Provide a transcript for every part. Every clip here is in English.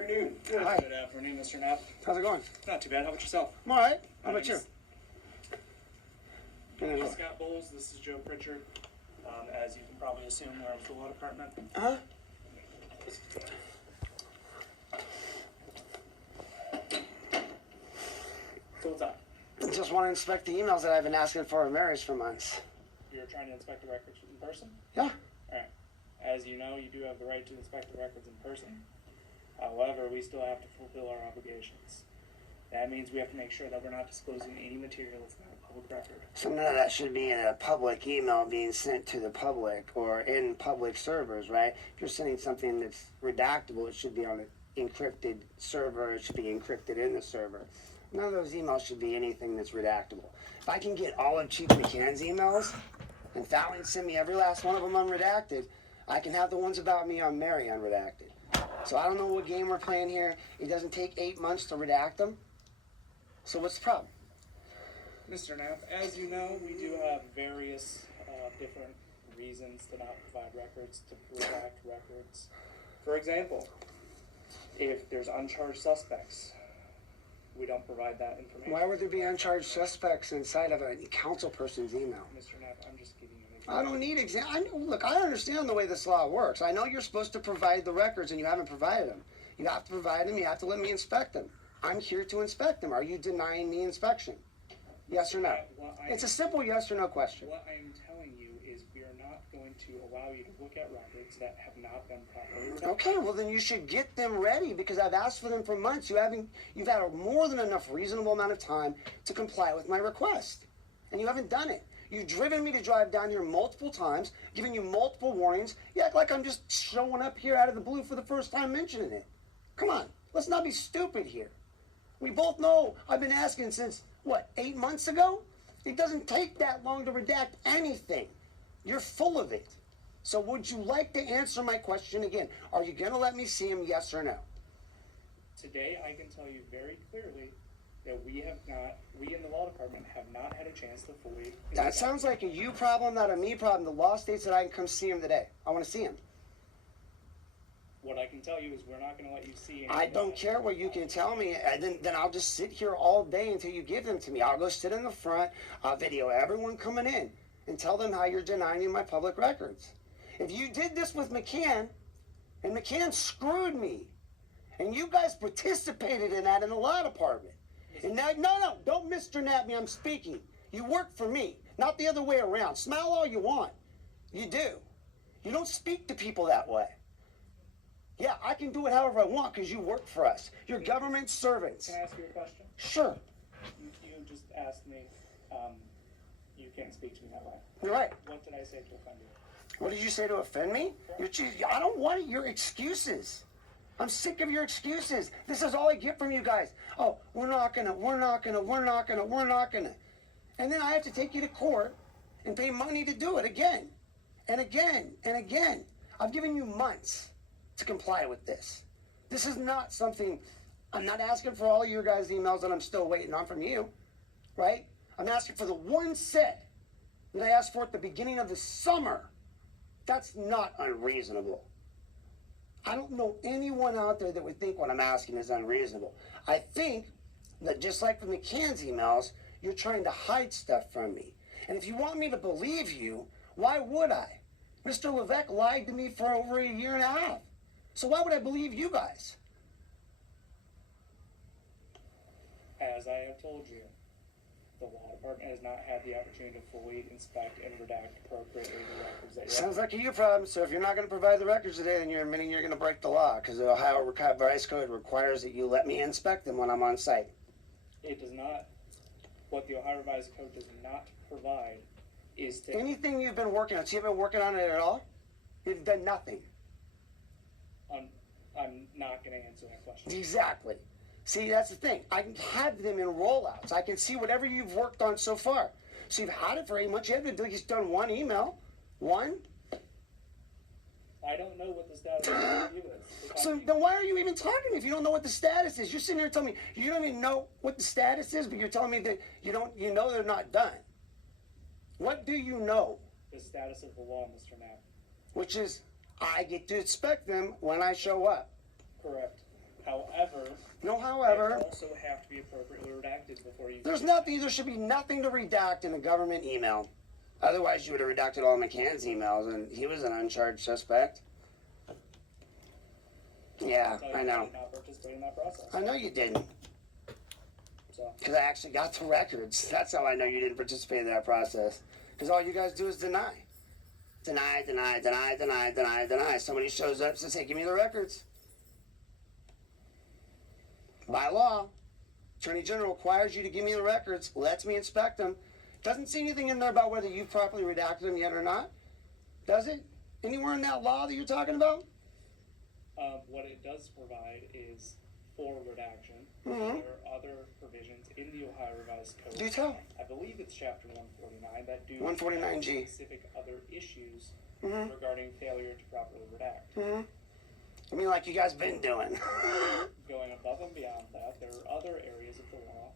afternoon. Hi. Good afternoon, Mr. Knapp. How's it going? Not too bad. How about yourself? I'm all right. How My about you? name's Scott Bowles. This is Joe Pritchard. As you can probably assume, we're in the law department. Uh-huh. So what's up? Just want to inspect the emails that I've been asking for in Mary's for months. You're trying to inspect the records in person? Yeah. All right. As you know, you do have the right to inspect the records in person. However, we still have to fulfill our obligations. That means we have to make sure that we're not disclosing any material that's not a public record. So none of that should be in a public email being sent to the public or in public servers, right? If you're sending something that's redactable, it should be on an encrypted server. It should be encrypted in the server. None of those emails should be anything that's redactable. If I can get all of Chief McCann's emails and Fallon send me every last one of them unredacted, I can have the ones about me on Mary unredacted. So I don't know what game we're playing here. It doesn't take 8 months to redact them. So what's the problem? Mr. Knapp, as you know, we do have various different reasons to not provide records, to redact records. For example, if there's uncharged suspects, we don't provide that information. Why would there be uncharged suspects inside of a council person's email? Mr. Knapp, I'm just giving you an I don't need look, I understand the way this law works. I know you're supposed to provide the records and you haven't provided them. You have to provide them, you have to let me inspect them. I'm here to inspect them. Are you denying me inspection? Yes or no? It's a simple yes or no question. What I'm telling you is we are not going to allow you to look at records that have not been properly redacted. Okay, well then you should get them ready because I've asked for them for months. You've had a more than enough reasonable amount of time to comply with my request. And you haven't done it. You've driven me to drive down here multiple times, giving you multiple warnings. You act like I'm just showing up here out of the blue for the first time mentioning it. Come on, let's not be stupid here. We both know I've been asking since, what, 8 months ago? It doesn't take that long to redact anything. You're full of it. So would you like to answer my question again? Are you going to let me see him, yes or no? Today, I can tell you very clearly that we in the law department have not had a chance to fully... That sounds like a you problem, not a me problem. The law states that I can come see him today. I want to see him. What I can tell you is we're not going to let you see... I don't care what you can tell me. And then I'll just sit here all day until you give them to me. I'll go sit in the front. I'll video everyone coming in and tell them how you're denying my public records. If you did this with McCann, and McCann screwed me, and you guys participated in that in the law department, and now, no, don't Mr. Knapp me, I'm speaking. You work for me, not the other way around. Smile all you want. You do. You don't speak to people that way. Yeah, I can do it however I want because you work for us. You're government servants. Can I ask you a question? Sure. You just asked me, you can't speak to me that way. You're right. What did I say to offend you? What did you say to offend me? I don't want your excuses. I'm sick of your excuses. This is all I get from you guys. Oh, we're not gonna. And then I have to take you to court and pay money to do it again and again and again. I've given you months to comply with this. This is not something, I'm not asking for all of your guys' emails that I'm still waiting on from you, right? I'm asking for the one set that I asked for at the beginning of the summer. That's not unreasonable. I don't know anyone out there that would think what I'm asking is unreasonable. I think that just like the McCann's emails, you're trying to hide stuff from me. And if you want me to believe you, why would I? Mr. Levesque lied to me for over 1.5 years. So why would I believe you guys? As I have told you, the law department has not had the opportunity to fully inspect and redact appropriately the records that you Sounds like a you problem. So if you're not going to provide the records today, then you're admitting you're going to break the law because the Ohio Vice Code requires that you let me inspect them when I'm on site. It does not. What the Ohio Revised Code does not provide is to... Anything you've been working on, so you've been working on it at all? You've done nothing. I'm not going to answer that question. Exactly. See, that's the thing. I can have them in rollouts. I can see whatever you've worked on so far. So you've had it for 8 months. You haven't done one email. One. I don't know what the status of the review is. So then why are you even talking if you don't know what the status is? You're sitting here telling me you don't even know what the status is, but you're telling me that you know they're not done. What do you know? The status of the law, Mr. Knapp. Which is, I get to inspect them when I show up. Correct. However, No they however. also have to be appropriately redacted before you. There should be nothing to redact in a government email. Otherwise, you would have redacted all McCann's emails, and he was an uncharged suspect. Yeah, So I you know. did not participate in that process. I know you didn't, So because I actually got the records. That's how I know you didn't participate in that process. Because all you guys do is deny. Deny, deny, deny, deny, deny, deny. Somebody shows up and says, hey, give me the records. By law, Attorney General requires you to give me the records, lets me inspect them. Doesn't see anything in there about whether you properly redacted them yet or not. Does it? Anywhere in that law that you're talking about? what it does provide is for redaction. Mhm. There are other provisions in the Ohio Revised Code. Do tell. I believe it's chapter 149 that do 149G. have specific other issues Mhm. regarding failure to properly redact. Mm-hmm. I mean, like you guys been doing. Going above and beyond that, there are other areas of the law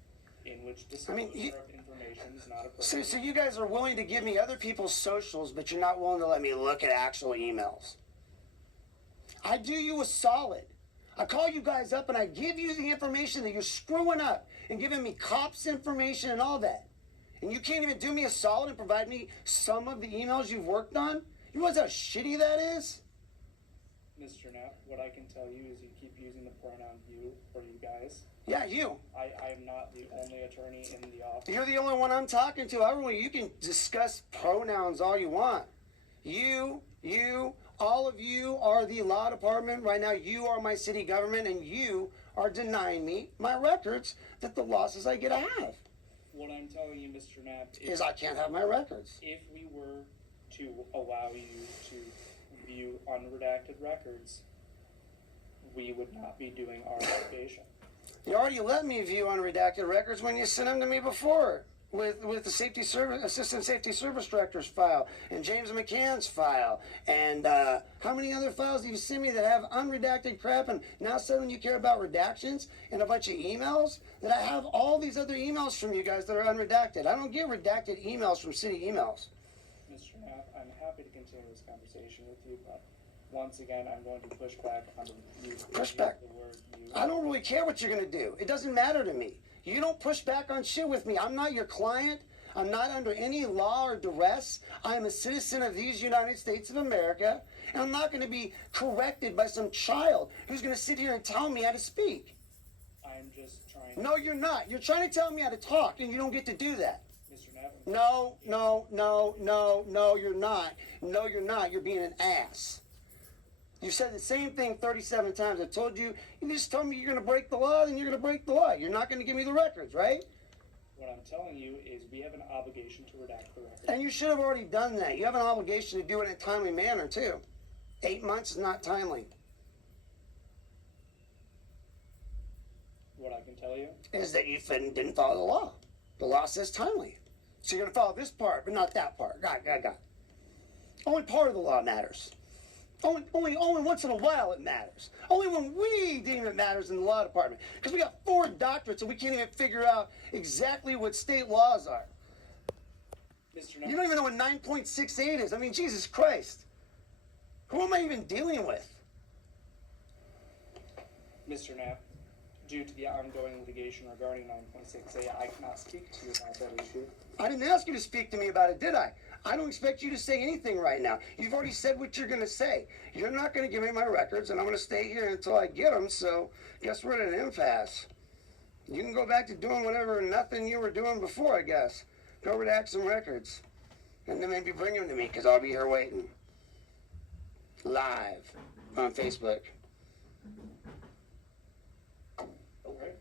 in which disclosure of information is not appropriate. So you guys are willing to give me other people's socials, but you're not willing to let me look at actual emails. I do you a solid. I call you guys up and I give you the information that you're screwing up and giving me cops information and all that. And you can't even do me a solid and provide me some of the emails you've worked on? You realize how shitty that is? Mr. Knapp, what I can tell you is you keep using the pronoun you for you guys. Yeah, you. I am not the only attorney in the office. You're the only one I'm talking to. Everyone, you can discuss pronouns all you want. You, all of you are the law department. Right now, you are my city government, and you are denying me my records that the law says I get to have. What I'm telling you, Mr. Knapp, Is I can't have my records. if we were to allow you to view unredacted records, we would not be doing our obligation. You already let me view unredacted records when you sent them to me before. With the assistant safety service director's file and James McCann's file and how many other files do you send me that have unredacted crap, and now suddenly you care about redactions and a bunch of emails that I have all these other emails from you guys that are unredacted. I don't get redacted emails from city emails. Mr. Knapp, I'm happy to continue this conversation with you, but once again, I'm going to push back on the use Push back. of the word you. I don't really care what you're gonna do. It doesn't matter to me. You don't push back on shit with me. I'm not your client. I'm not under any law or duress. I am a citizen of these United States of America, and I'm not gonna be corrected by some child who's gonna sit here and tell me how to speak. I'm just trying. No, you're not. You're trying to tell me how to talk, and you don't get to do that. Mr. Knapp. No, you're not. No, you're not. You're being an ass. You said the same thing 37 times. I told you, you just told me you're going to break the law, then you're going to break the law. You're not going to give me the records, right? What I'm telling you is we have an obligation to redact the record. And you should have already done that. You have an obligation to do it in a timely manner, too. 8 months is not timely. What I can tell you, Is that you didn't follow the law. The law says timely. So you're going to follow this part, but not that part. Got. Only part of the law matters. Only once in a while it matters. Only when we deem it matters in the law department. Because we got 4 doctorates and we can't even figure out exactly what state laws are. Mr. Knapp. You don't even know what 9.68 is. I mean, Jesus Christ. Who am I even dealing with? Mr. Knapp, due to the ongoing litigation regarding 9.6a, I cannot speak to you about that issue. I didn't ask you to speak to me about it, did I? I don't expect you to say anything right now. You've already said what you're going to say. You're not going to give me my records, and I'm going to stay here until I get them, so guess we're at an impasse. You can go back to doing whatever nothing you were doing before, I guess. Go redact some records, and then maybe bring them to me, because I'll be here waiting. Live on Facebook. Okay.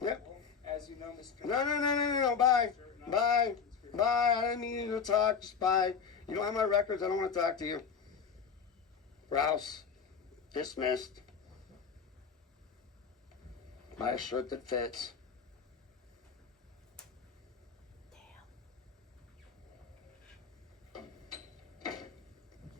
Yep. Well, as you know, Mr. No, bye. Bye. Bye. I didn't mean you to talk. Just bye. You don't have my records. I don't want to talk to you. Rouse. Dismissed. Buy a shirt that fits.